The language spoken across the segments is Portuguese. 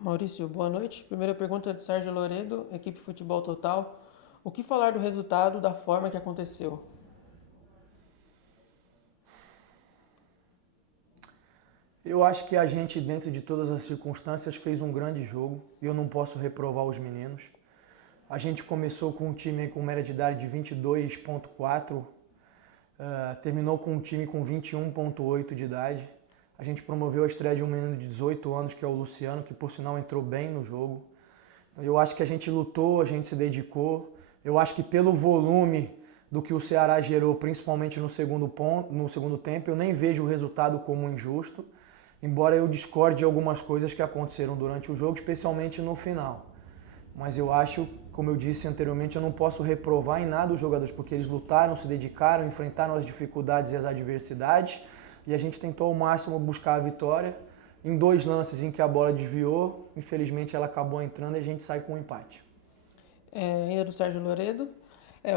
Maurício, boa noite. Primeira pergunta de Sérgio Loredo, equipe Futebol Total. O que falar do resultado da forma que aconteceu? Eu acho que a gente, dentro de todas as circunstâncias, fez um grande jogo e eu não posso reprovar os meninos. A gente começou com um time com média de idade de 22,4, terminou com um time com 21,8 de idade. A gente promoveu a estreia de um menino de 18 anos, que é o Luciano, que por sinal entrou bem no jogo. Eu acho que a gente lutou, a gente se dedicou. Eu acho que pelo volume do que o Ceará gerou, principalmente no segundo tempo, eu nem vejo o resultado como injusto, embora eu discorde de algumas coisas que aconteceram durante o jogo, especialmente no final. Mas eu acho, como eu disse anteriormente, eu não posso reprovar em nada os jogadores, porque eles lutaram, se dedicaram, enfrentaram as dificuldades e as adversidades, e a gente tentou ao máximo buscar a vitória. Em dois lances em que a bola desviou, infelizmente ela acabou entrando e a gente sai com um empate. Ainda do Sérgio Loredo.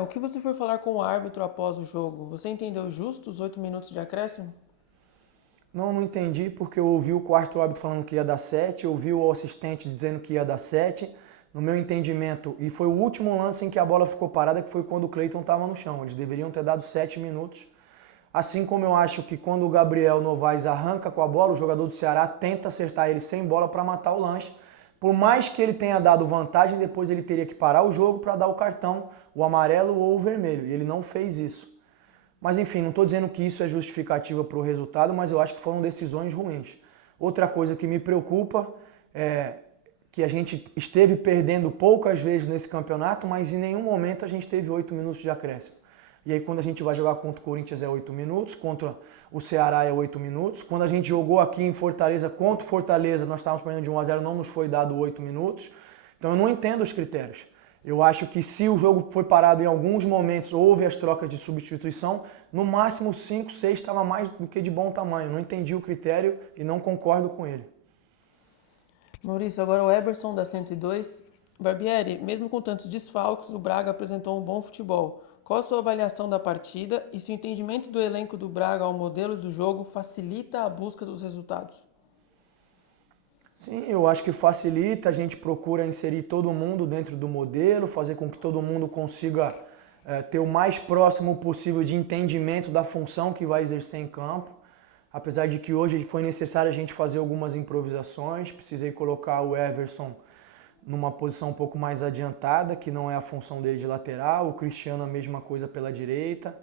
O que você foi falar com o árbitro após o jogo? Você entendeu justo os 8 minutos de acréscimo? Não entendi porque eu ouvi o quarto árbitro falando que ia dar 7, eu ouvi o assistente dizendo que ia dar 7. No meu entendimento, e foi o último lance em que a bola ficou parada, que foi quando o Cleiton estava no chão. Eles deveriam ter dado 7 minutos. Assim como eu acho que quando o Gabriel Novaes arranca com a bola, o jogador do Ceará tenta acertar ele sem bola para matar o lance. Por mais que ele tenha dado vantagem, depois ele teria que parar o jogo para dar o cartão, o amarelo ou o vermelho. E ele não fez isso. Mas enfim, não estou dizendo que isso é justificativa para o resultado, mas eu acho que foram decisões ruins. Outra coisa que me preocupa é que a gente esteve perdendo poucas vezes nesse campeonato, mas em nenhum momento a gente teve 8 minutos de acréscimo. E aí quando a gente vai jogar contra o Corinthians é 8 minutos, contra o Ceará é 8 minutos. Quando a gente jogou aqui em Fortaleza contra o Fortaleza, nós estávamos perdendo de 1 a 0, não nos foi dado 8 minutos. Então eu não entendo os critérios. Eu acho que se o jogo foi parado em alguns momentos, houve as trocas de substituição, no máximo 5, 6 estava mais do que de bom tamanho. Não entendi o critério e não concordo com ele. Maurício, agora o Eberson da 102. Barbieri, mesmo com tantos desfalques, o Braga apresentou um bom futebol. Qual a sua avaliação da partida e se o entendimento do elenco do Braga ao modelo do jogo facilita a busca dos resultados? Sim, eu acho que facilita, a gente procura inserir todo mundo dentro do modelo, fazer com que todo mundo consiga ter o mais próximo possível de entendimento da função que vai exercer em campo. Apesar de que hoje foi necessário a gente fazer algumas improvisações, precisei colocar o Everson numa posição um pouco mais adiantada, que não é a função dele de lateral, o Cristiano a mesma coisa pela direita.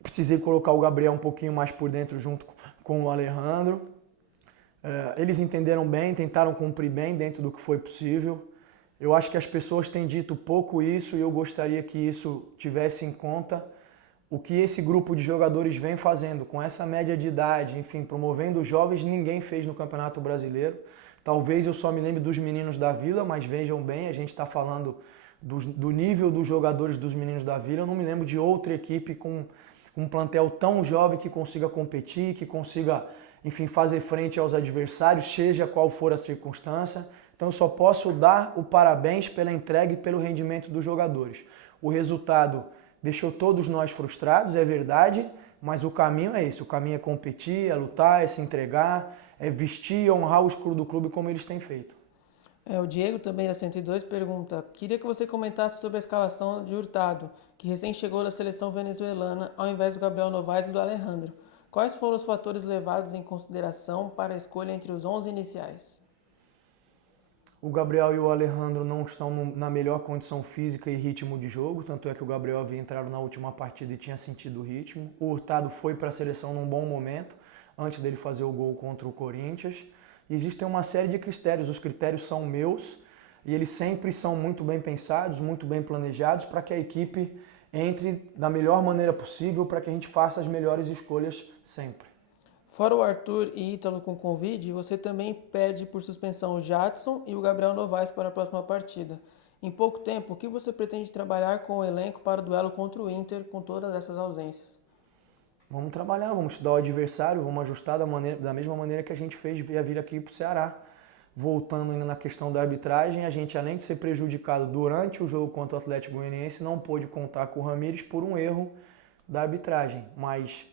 Precisei colocar o Gabriel um pouquinho mais por dentro junto com o Alejandro. Eles entenderam bem, tentaram cumprir bem dentro do que foi possível. Eu acho que as pessoas têm dito pouco isso e eu gostaria que isso tivesse em conta o que esse grupo de jogadores vem fazendo com essa média de idade, enfim, promovendo os jovens, ninguém fez no Campeonato Brasileiro. Talvez eu só me lembre dos meninos da Vila, mas vejam bem, a gente está falando do nível dos jogadores dos meninos da Vila. Eu não me lembro de outra equipe com um plantel tão jovem que consiga competir, que consiga, enfim, fazer frente aos adversários, seja qual for a circunstância. Então eu só posso dar o parabéns pela entrega e pelo rendimento dos jogadores. O resultado deixou todos nós frustrados, é verdade, mas o caminho é esse. O caminho é competir, é lutar, é se entregar, é vestir e honrar o escudo do clube como eles têm feito. O Diego, também da 102, pergunta: queria que você comentasse sobre a escalação de Hurtado, que recém chegou da seleção venezuelana, ao invés do Gabriel Novaes e do Alejandro. Quais foram os fatores levados em consideração para a escolha entre os 11 iniciais? O Gabriel e o Alejandro não estão na melhor condição física e ritmo de jogo, tanto é que o Gabriel havia entrado na última partida e tinha sentido o ritmo. O Hurtado foi para a seleção num bom momento, antes dele fazer o gol contra o Corinthians. E existem uma série de critérios, os critérios são meus e eles sempre são muito bem pensados, muito bem planejados para que a equipe entre da melhor maneira possível, para que a gente faça as melhores escolhas sempre. Fora o Arthur e Ítalo com Covid, você também pede por suspensão o Jadson e o Gabriel Novaes para a próxima partida. Em pouco tempo, o que você pretende trabalhar com o elenco para o duelo contra o Inter com todas essas ausências? Vamos trabalhar, vamos estudar o adversário, vamos ajustar da mesma maneira que a gente fez via vir aqui para o Ceará. Voltando ainda na questão da arbitragem, a gente, além de ser prejudicado durante o jogo contra o Atlético Goianiense, não pôde contar com o Ramires por um erro da arbitragem. Mas,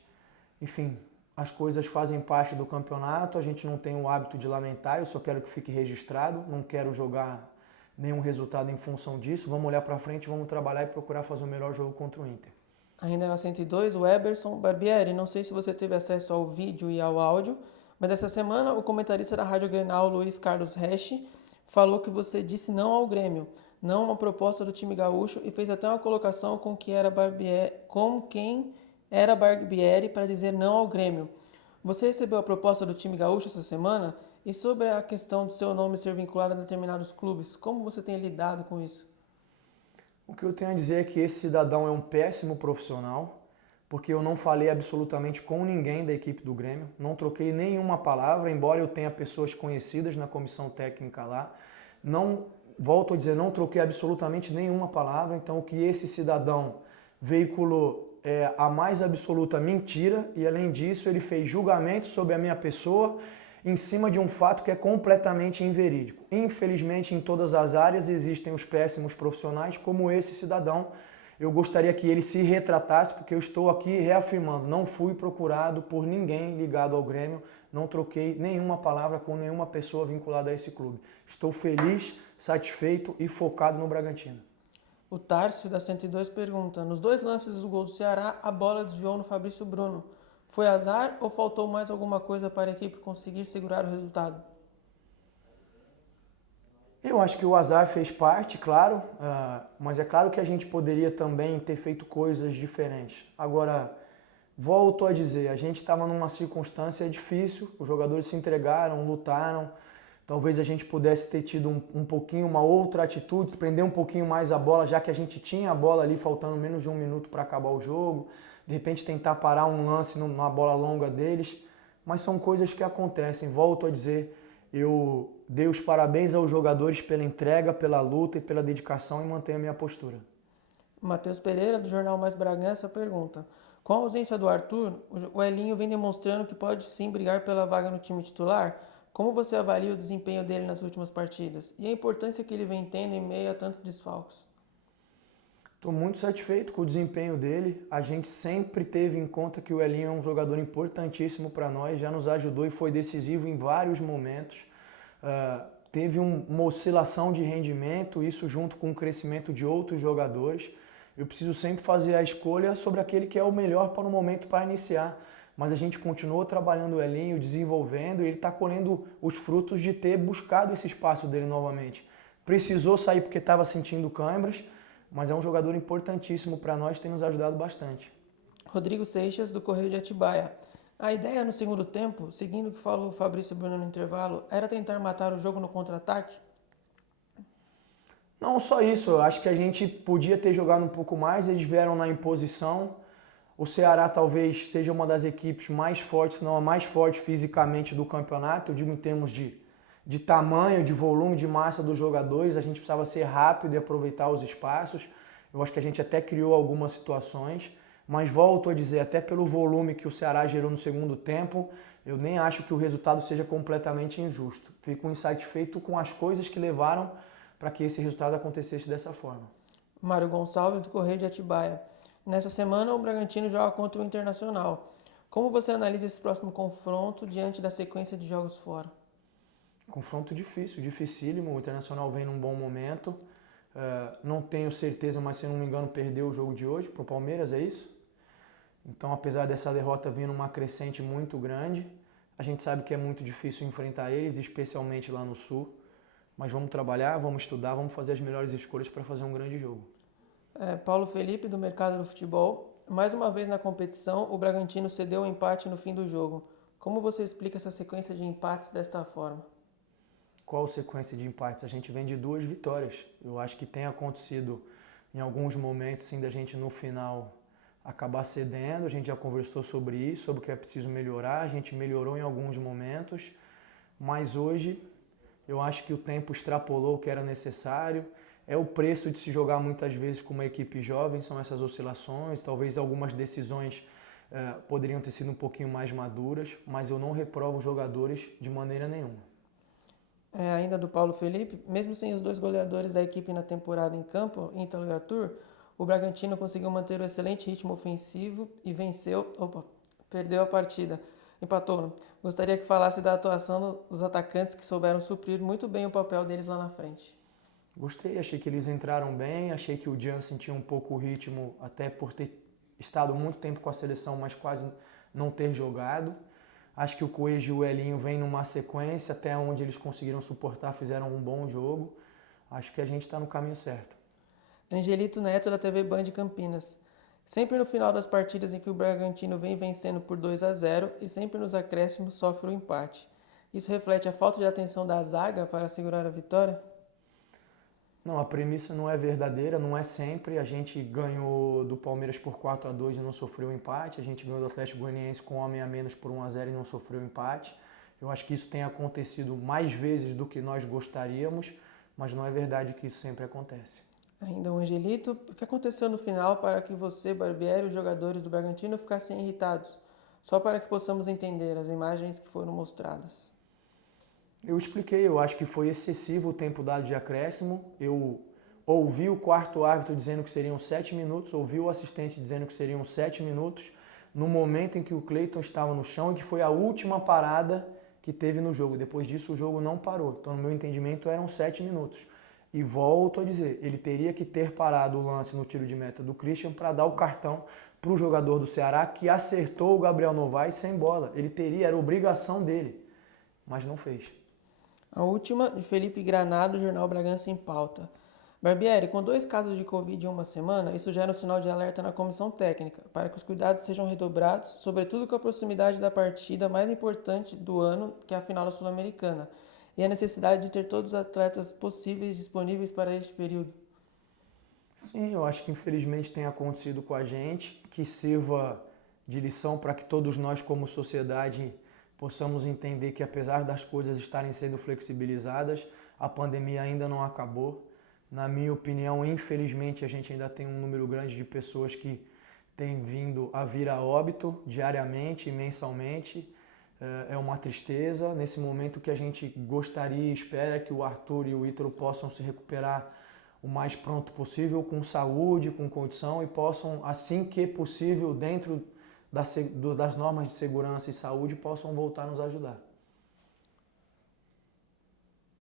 enfim, as coisas fazem parte do campeonato, a gente não tem o hábito de lamentar, eu só quero que fique registrado, não quero jogar nenhum resultado em função disso. Vamos olhar para frente, vamos trabalhar e procurar fazer o melhor jogo contra o Inter. Ainda na 102, o Eberson Barbieri, não sei se você teve acesso ao vídeo e ao áudio, mas essa semana o comentarista da Rádio Grenal, Luiz Carlos Resch, falou que você disse não ao Grêmio, não a uma proposta do time gaúcho e fez até uma colocação com quem era Barbieri para dizer não ao Grêmio. Você recebeu a proposta do time gaúcho essa semana? E sobre a questão do seu nome ser vinculado a determinados clubes, como você tem lidado com isso? O que eu tenho a dizer é que esse cidadão é um péssimo profissional, porque eu não falei absolutamente com ninguém da equipe do Grêmio, não troquei nenhuma palavra, embora eu tenha pessoas conhecidas na comissão técnica lá. Não, volto a dizer, não troquei absolutamente nenhuma palavra, então o que esse cidadão veiculou é a mais absoluta mentira e, além disso, ele fez julgamentos sobre a minha pessoa em cima de um fato que é completamente inverídico. Infelizmente, em todas as áreas existem os péssimos profissionais, como esse cidadão. Eu gostaria que ele se retratasse, porque eu estou aqui reafirmando, não fui procurado por ninguém ligado ao Grêmio, não troquei nenhuma palavra com nenhuma pessoa vinculada a esse clube. Estou feliz, satisfeito e focado no Bragantino. O Tárcio, da 102, pergunta: nos 2 lances do gol do Ceará, a bola desviou no Fabrício Bruno. Foi azar ou faltou mais alguma coisa para a equipe conseguir segurar o resultado? Eu acho que o azar fez parte, claro, mas é claro que a gente poderia também ter feito coisas diferentes. Agora, volto a dizer, a gente estava numa circunstância difícil, os jogadores se entregaram, lutaram, talvez a gente pudesse ter tido um pouquinho, uma outra atitude, prender um pouquinho mais a bola, já que a gente tinha a bola ali faltando menos de 1 minuto para acabar o jogo, de repente tentar parar um lance numa bola longa deles, mas são coisas que acontecem. Volto a dizer, eu dei os parabéns aos jogadores pela entrega, pela luta e pela dedicação e mantenho a minha postura. Matheus Pereira, do Jornal Mais Bragança, pergunta: com a ausência do Arthur, o Elinho vem demonstrando que pode sim brigar pela vaga no time titular? Como você avalia o desempenho dele nas últimas partidas? E a importância que ele vem tendo em meio a tantos desfalques? Estou muito satisfeito com o desempenho dele. A gente sempre teve em conta que o Elinho é um jogador importantíssimo para nós, já nos ajudou e foi decisivo em vários momentos. Teve uma oscilação de rendimento, isso junto com o crescimento de outros jogadores. Eu preciso sempre fazer a escolha sobre aquele que é o melhor para o momento para iniciar. Mas a gente continuou trabalhando o Elinho, desenvolvendo, e ele está colhendo os frutos de ter buscado esse espaço dele novamente. Precisou sair porque estava sentindo câimbras, mas é um jogador importantíssimo para nós, tem nos ajudado bastante. Rodrigo Seixas, do Correio de Atibaia. A ideia no segundo tempo, seguindo o que falou o Fabrício Bruno no intervalo, era tentar matar o jogo no contra-ataque? Não só isso, eu acho que a gente podia ter jogado um pouco mais, eles vieram na imposição. O Ceará talvez seja uma das equipes mais fortes, se não a mais forte fisicamente do campeonato, eu digo em termos de tamanho, de volume, de massa dos jogadores, a gente precisava ser rápido e aproveitar os espaços. Eu acho que a gente até criou algumas situações, mas volto a dizer, até pelo volume que o Ceará gerou no segundo tempo, eu nem acho que o resultado seja completamente injusto. Fico insatisfeito com as coisas que levaram para que esse resultado acontecesse dessa forma. Mário Gonçalves, do Correio de Atibaia. Nessa semana, o Bragantino joga contra o Internacional. Como você analisa esse próximo confronto diante da sequência de jogos fora? Confronto difícil, dificílimo. O Internacional vem num bom momento. Não tenho certeza, mas se não me engano, perdeu o jogo de hoje para o Palmeiras, é isso? Então, apesar dessa derrota vir numa crescente muito grande, a gente sabe que é muito difícil enfrentar eles, especialmente lá no Sul. Mas vamos trabalhar, vamos estudar, vamos fazer as melhores escolhas para fazer um grande jogo. Paulo Felipe, do Mercado do Futebol. Mais uma vez na competição, o Bragantino cedeu o empate no fim do jogo. Como você explica essa sequência de empates desta forma? Qual sequência de empates? A gente vem de 2 vitórias. Eu acho que tem acontecido em alguns momentos, sim, da gente no final acabar cedendo. A gente já conversou sobre isso, sobre o que é preciso melhorar. A gente melhorou em alguns momentos, mas hoje eu acho que o tempo extrapolou o que era necessário. É o preço de se jogar muitas vezes com uma equipe jovem, são essas oscilações, talvez algumas decisões poderiam ter sido um pouquinho mais maduras, mas eu não reprovo os jogadores de maneira nenhuma. Ainda do Paulo Felipe, mesmo sem os 2 goleadores da equipe na temporada em campo, Ítalo e Arthur, o Bragantino conseguiu manter o excelente ritmo ofensivo e perdeu a partida. Empatou. Gostaria que falasse da atuação dos atacantes que souberam suprir muito bem o papel deles lá na frente. Gostei, achei que eles entraram bem, achei que o Jean sentiu um pouco o ritmo, até por ter estado muito tempo com a seleção, mas quase não ter jogado. Acho que o Coelho e o Elinho vêm numa sequência, até onde eles conseguiram suportar, fizeram um bom jogo. Acho que a gente está no caminho certo. Angelito Neto da TV Band Campinas. Sempre no final das partidas em que o Bragantino vem vencendo por 2-0 e sempre nos acréscimos sofre o empate. Isso reflete a falta de atenção da zaga para segurar a vitória? Não, a premissa não é verdadeira, não é sempre. A gente ganhou do Palmeiras por 4-2 e não sofreu empate. A gente ganhou do Atlético Goianiense com um homem a menos por 1-0 e não sofreu empate. Eu acho que isso tem acontecido mais vezes do que nós gostaríamos, mas não é verdade que isso sempre acontece. Ainda o Angelito, o que aconteceu no final para que você, Barbieri e os jogadores do Bragantino ficassem irritados? Só para que possamos entender as imagens que foram mostradas. Eu expliquei, eu acho que foi excessivo o tempo dado de acréscimo. Eu ouvi o quarto árbitro dizendo que seriam 7 minutos, ouvi o assistente dizendo que seriam 7 minutos, no momento em que o Cleiton estava no chão e que foi a última parada que teve no jogo. Depois disso o jogo não parou. Então, no meu entendimento, eram 7 minutos. E volto a dizer, ele teria que ter parado o lance no tiro de meta do Christian para dar o cartão para o jogador do Ceará que acertou o Gabriel Novaes sem bola. Ele teria, era obrigação dele, mas não fez. A última, de Felipe Granado, Jornal Bragança em Pauta. Barbieri, com 2 casos de Covid em uma semana, isso gera um sinal de alerta na comissão técnica, para que os cuidados sejam redobrados, sobretudo com a proximidade da partida mais importante do ano, que é a final da Sul-Americana, e a necessidade de ter todos os atletas possíveis disponíveis para este período. Sim, eu acho que infelizmente tem acontecido com a gente, que sirva de lição para que todos nós como sociedade possamos entender que apesar das coisas estarem sendo flexibilizadas, a pandemia ainda não acabou. Na minha opinião, infelizmente, a gente ainda tem um número grande de pessoas que têm vindo a vir a óbito diariamente e mensalmente. É uma tristeza. Nesse momento, que a gente gostaria e espera que o Arthur e o Ítalo possam se recuperar o mais pronto possível, com saúde, com condição, e possam, assim que possível, dentro das normas de segurança e saúde, possam voltar a nos ajudar.